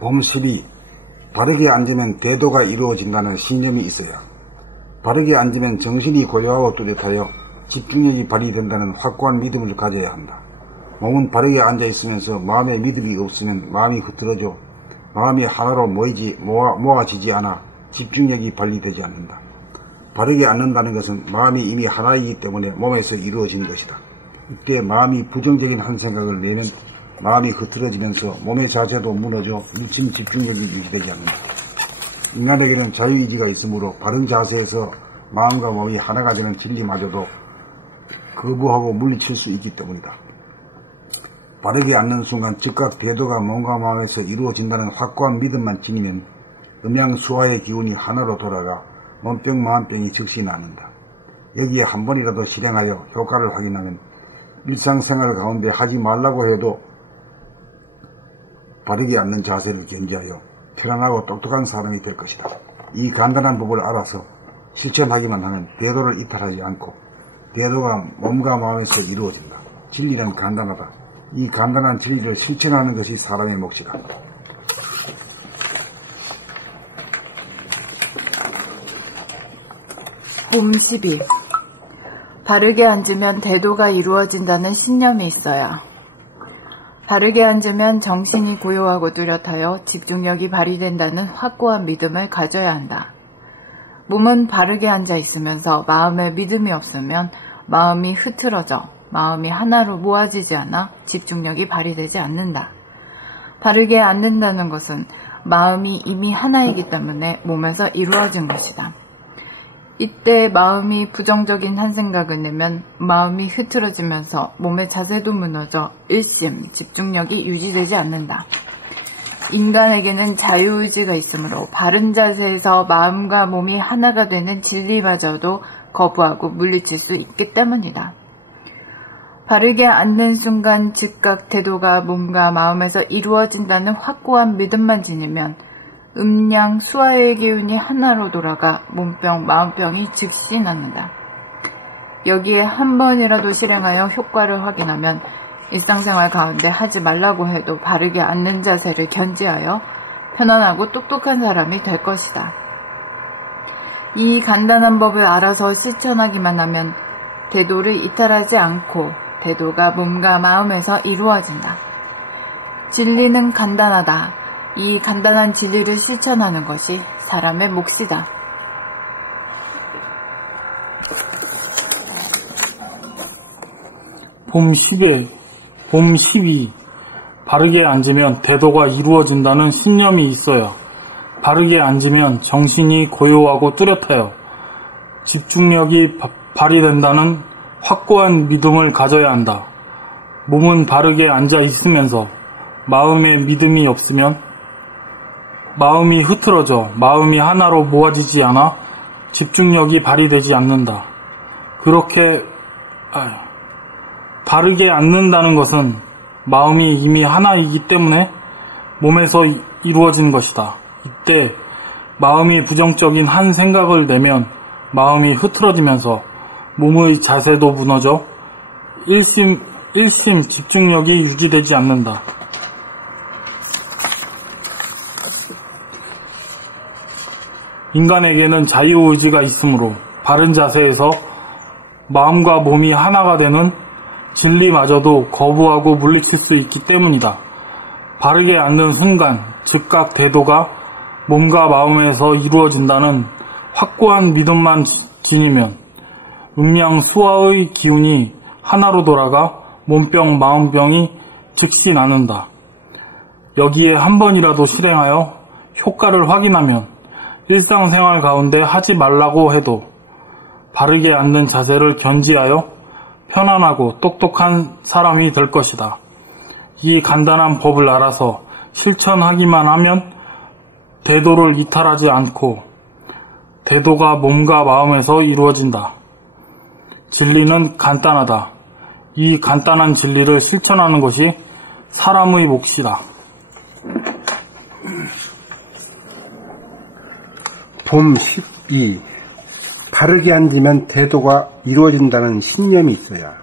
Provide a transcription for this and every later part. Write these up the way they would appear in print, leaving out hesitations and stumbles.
봄 12. 바르게 앉으면 대도가 이루어진다는 신념이 있어야. 바르게 앉으면 정신이 고요하고 뚜렷하여 집중력이 발휘된다는 확고한 믿음을 가져야 한다. 몸은 바르게 앉아있으면서 마음에 믿음이 없으면 마음이 흐트러져 마음이 하나로 모아지지 않아 집중력이 발휘되지 않는다. 바르게 앉는다는 것은 마음이 이미 하나이기 때문에 몸에서 이루어지는 것이다. 이때 마음이 부정적인 한 생각을 내면 마음이 흐트러지면서 몸의 자세도 무너져 미친 집중력이 유지되지 않는다. 인간에게는 자유의지가 있으므로 바른 자세에서 마음과 몸이 하나가 되는 진리마저도 거부하고 물리칠 수 있기 때문이다. 바르게 앉는 순간 즉각 대도가 몸과 마음에서 이루어진다는 확고한 믿음만 지니면 음양수화의 기운이 하나로 돌아가 몸병 마음병이 즉시 낫는다. 여기에 한 번이라도 실행하여 효과를 확인하면 일상생활 가운데 하지 말라고 해도 바르게 앉는 자세를 견지하여 편안하고 똑똑한 사람이 될 것이다. 이 간단한 법을 알아서 실천하기만 하면 대도를 이탈하지 않고 대도가 몸과 마음에서 이루어진다. 진리는 간단하다. 이 간단한 진리를 실천하는 것이 사람의 몫이다. 봄 12. 바르게 앉으면 대도가 이루어진다는 신념이 있어야. 바르게 앉으면 정신이 고요하고 뚜렷하여 집중력이 발휘된다는 확고한 믿음을 가져야 한다. 몸은 바르게 앉아 있으면서 마음에 믿음이 없으면 마음이 흐트러져 마음이 하나로 모아지지 않아 집중력이 발휘되지 않는다. 바르게 앉는다는 것은 마음이 이미 하나이기 때문에 몸에서 이루어진 것이다. 이때 마음이 부정적인 한 생각을 내면 마음이 흐트러지면서 몸의 자세도 무너져 일심, 집중력이 유지되지 않는다. 인간에게는 자유의지가 있으므로 바른 자세에서 마음과 몸이 하나가 되는 진리마저도 거부하고 물리칠 수 있기 때문이다. 바르게 앉는 순간 즉각 태도가 몸과 마음에서 이루어진다는 확고한 믿음만 지니면 음양 수화의 기운이 하나로 돌아가 몸병 마음병이 즉시 낫는다. 여기에 한 번이라도 실행하여 효과를 확인하면 일상생활 가운데 하지 말라고 해도 바르게 앉는 자세를 견지하여 편안하고 똑똑한 사람이 될 것이다. 이 간단한 법을 알아서 실천하기만 하면 대도를 이탈하지 않고 대도가 몸과 마음에서 이루어진다. 진리는 간단하다. 이 간단한 진리를 실천하는 것이 사람의 몫이다. 봄 12. 바르게 앉으면 대도가 이루어진다는 신념이 있어야. 바르게 앉으면 정신이 고요하고 뚜렷하여 집중력이 발휘된다는 확고한 믿음을 가져야 한다. 몸은 바르게 앉아 있으면서 마음에 믿음이 없으면 마음이 흐트러져 마음이 하나로 모아지지 않아 집중력이 발휘되지 않는다. 바르게 앉는다는 것은 마음이 이미 하나이기 때문에 몸에서 이루어진 것이다. 이때 마음이 부정적인 한 생각을 내면 마음이 흐트러지면서 몸의 자세도 무너져 일심 집중력이 유지되지 않는다. 인간에게는 자유의지가 있으므로 바른 자세에서 마음과 몸이 하나가 되는 진리마저도 거부하고 물리칠 수 있기 때문이다. 바르게 앉는 순간 즉각 대도가 몸과 마음에서 이루어진다는 확고한 믿음만 지니면 음양수화의 기운이 하나로 돌아가 몸병 마음병이 즉시 낫는다. 여기에 한 번이라도 실행하여 효과를 확인하면 일상생활 가운데 하지 말라고 해도 바르게 앉는 자세를 견지하여 편안하고 똑똑한 사람이 될 것이다. 이 간단한 법을 알아서 실천하기만 하면 대도를 이탈하지 않고 대도가 몸과 마음에서 이루어진다. 진리는 간단하다. 이 간단한 진리를 실천하는 것이 사람의 몫이다. 봄 12. 바르게 앉으면 대도가 이루어진다는 신념이 있어야.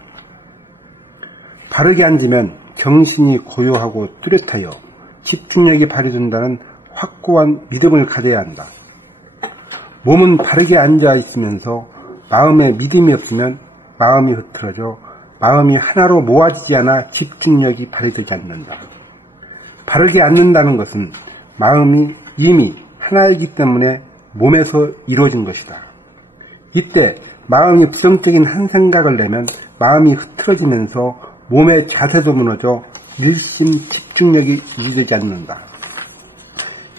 바르게 앉으면 정신이 고요하고 뚜렷하여 집중력이 발휘된다는 확고한 믿음을 가져야 한다. 몸은 바르게 앉아 있으면서 마음에 믿음이 없으면 마음이 흐트러져 마음이 하나로 모아지지 않아 집중력이 발휘되지 않는다. 바르게 앉는다는 것은 마음이 이미 하나이기 때문에 몸에서 이루어진 것이다. 이때 마음이 부정적인 한 생각을 내면 마음이 흐트러지면서 몸의 자세도 무너져 일심 집중력이 유지되지 않는다.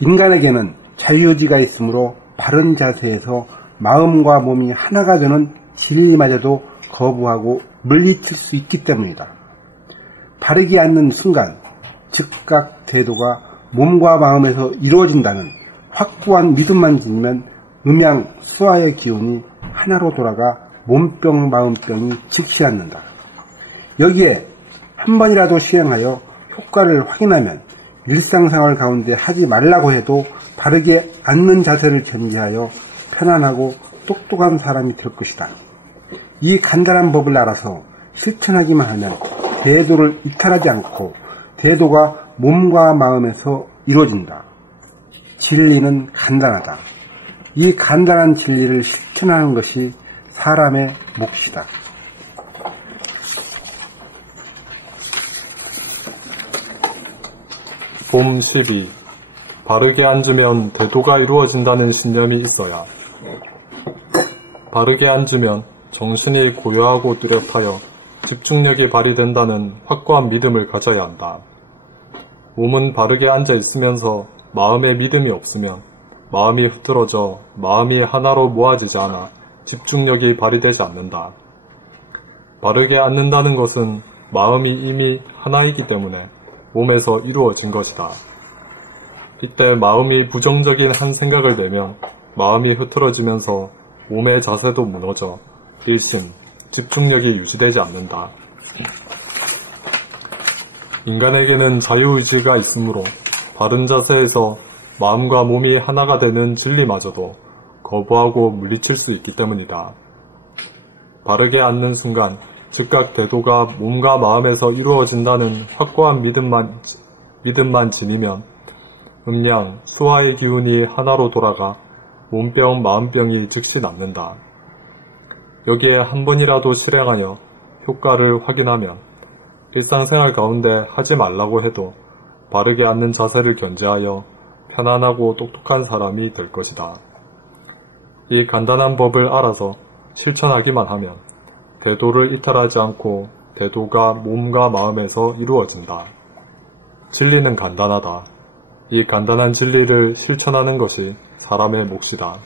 인간에게는 자유의지가 있으므로 바른 자세에서 마음과 몸이 하나가 되는 진리마저도 거부하고 물리칠 수 있기 때문이다. 바르게 앉는 순간 즉각 대도가 몸과 마음에서 이루어진다는 확고한 믿음만 지니면 음양 수화의 기운이 하나로 돌아가 몸병 마음병이 즉시 낫는다. 여기에 한 번이라도 시행하여 효과를 확인하면 일상생활 가운데 하지 말라고 해도 바르게 앉는 자세를 견지하여 편안하고 똑똑한 사람이 될 것이다. 이 간단한 법을 알아서 실천하기만 하면 대도를 이탈하지 않고 대도가 몸과 마음에서 이루어진다. 진리는 간단하다. 이 간단한 진리를 실천하는 것이 사람의 몫이다. 봄 12. 바르게 앉으면 대도가 이루어진다는 신념이 있어야. 바르게 앉으면 정신이 고요하고 뚜렷하여 집중력이 발휘된다는 확고한 믿음을 가져야 한다. 몸은 바르게 앉아 있으면서 마음에 믿음이 없으면 마음이 흐트러져 마음이 하나로 모아지지 않아 집중력이 발휘되지 않는다. 바르게 앉는다는 것은 마음이 이미 하나이기 때문에 몸에서 이루어진 것이다. 이때 마음이 부정적인 한 생각을 내면 마음이 흐트러지면서 몸의 자세도 무너져 일심, 집중력이 유지되지 않는다. 인간에게는 자유의지가 있으므로 바른 자세에서 마음과 몸이 하나가 되는 진리마저도 거부하고 물리칠 수 있기 때문이다. 바르게 앉는 순간 즉각 대도가 몸과 마음에서 이루어진다는 확고한 믿음만 지니면 음양, 수화의 기운이 하나로 돌아가 몸병, 마음병이 즉시 낫는다. 여기에 한 번이라도 실행하여 효과를 확인하면 일상생활 가운데 하지 말라고 해도 바르게 앉는 자세를 견지하여 편안하고 똑똑한 사람이 될 것이다. 이 간단한 법을 알아서 실천하기만 하면 대도를 이탈하지 않고 대도가 몸과 마음에서 이루어진다. 진리는 간단하다. 이 간단한 진리를 실천하는 것이 사람의 몫이다.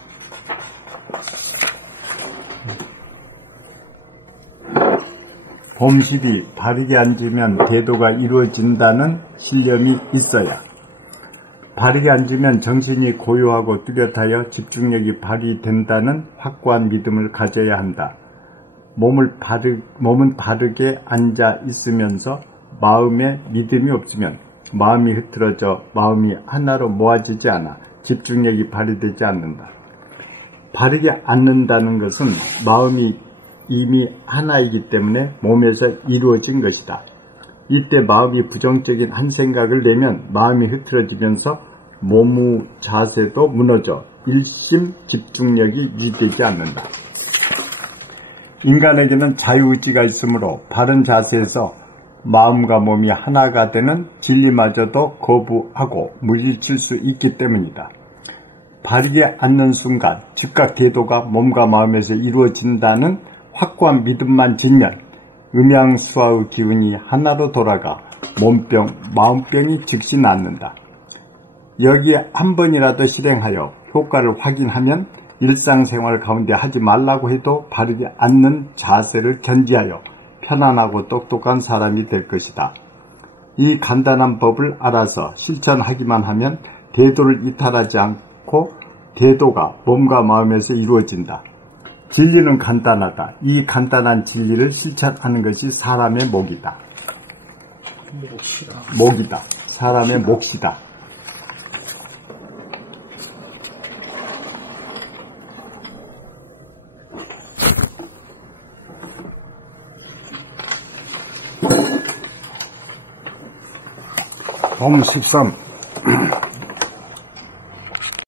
봄 12. 바르게 앉으면 대도가 이루어진다는 신념이 있어야. 바르게 앉으면 정신이 고요하고 뚜렷하여 집중력이 발휘된다는 확고한 믿음을 가져야 한다. 몸은 바르게 앉아 있으면서 마음에 믿음이 없으면 마음이 흐트러져 마음이 하나로 모아지지 않아 집중력이 발휘되지 않는다. 바르게 앉는다는 것은 마음이 이미 하나이기 때문에 몸에서 이루어진 것이다. 이때 마음이 부정적인 한 생각을 내면 마음이 흐트러지면서 몸의 자세도 무너져 일심 집중력이 유지되지 않는다. 인간에게는 자유의지가 있으므로 바른 자세에서 마음과 몸이 하나가 되는 진리마저도 거부하고 물리칠 수 있기 때문이다. 바르게 앉는 순간 즉각 대도가 몸과 마음에서 이루어진다는 확고한 믿음만 지면 음양수화의 기운이 하나로 돌아가 몸병, 마음병이 즉시 낫는다. 여기에 한 번이라도 실행하여 효과를 확인하면 일상생활 가운데 하지 말라고 해도 바르게 앉는 자세를 견지하여 편안하고 똑똑한 사람이 될 것이다. 이 간단한 법을 알아서 실천하기만 하면 대도를 이탈하지 않고 대도가 몸과 마음에서 이루어진다. 진리는 간단하다. 이 간단한 진리를 실천하는 것이 사람의 몫이다. 사람의 몫이다. 봄 13. 하겠습니다.